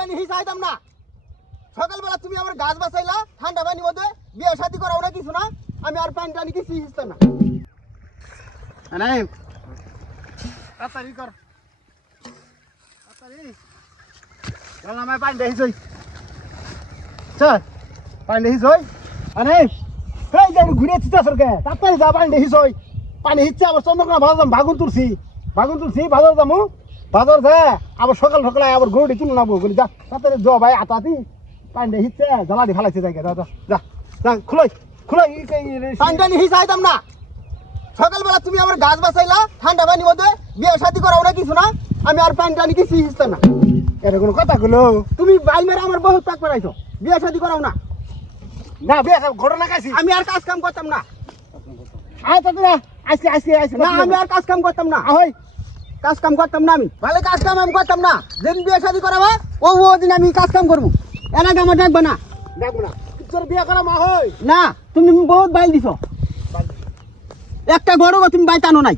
পানিটা নিহি চাইতাম না। সকালবেলা তুমি আমার গাছ বাঁচাইলা, ঠান্ডা পানির মধ্যে বিয়ে শাদি করাও না কিছু না, আমি আর পানি টানি কিছু হিসতাম না। তাড়াতাড়ি কর, তাড়াতাড়ি চল, আমার পানি দেখিস চল, পানি দেখিস আরে এই যে ঘুরে চিতা সরকে তাড়াতাড়ি যা, পানি দেখিস পানি হিচ্ছে আবার চন্দ্রকোনা বাজার ভাগুন তুলছি বাজার যাবো, বাজার যা আবার সকাল সকালে আবার গরুটি কিনে নাবো বলি, যা তাড়াতাড়ি জ ভাই আতাতি পানি হিচ্ছে জ্বালাটি ফেলাইছে জায়গা, যা যা যা খুলাই পানিটা নিহি চাইতাম না। সকালবেলা তুমি আমার গাছ বাঁচাইলা, ঠান্ডা পানির মধ্যে বিয়ে শাদি করাও না কিছু না, আমি আর পানি টানি কিছু হিসতাম না। এটা কোনো কথা গুলো, তুমি বাই মেরে আমার বহুত পাক পেরাইছো, বিয়ে শাদি করাও না। না বিয়ে ঘটনা খাইছি, আমি আর কাজ কাম করতাম না। না আমি আর কাজ কাম করতাম না, কাজ কাম করতাম না, আমি ভালো কাজ কাম আমি করতাম না। যেদিন বিয়ে শাদি করাবা ও দিন আমি কাজ কাম করবো, এর আগে আমার ডাকবো না তোর বিয়ে করা মা হয় না। তুমি বহুত বাইল দিছো, একটা গরু তুমি বাইতে আনো নাই।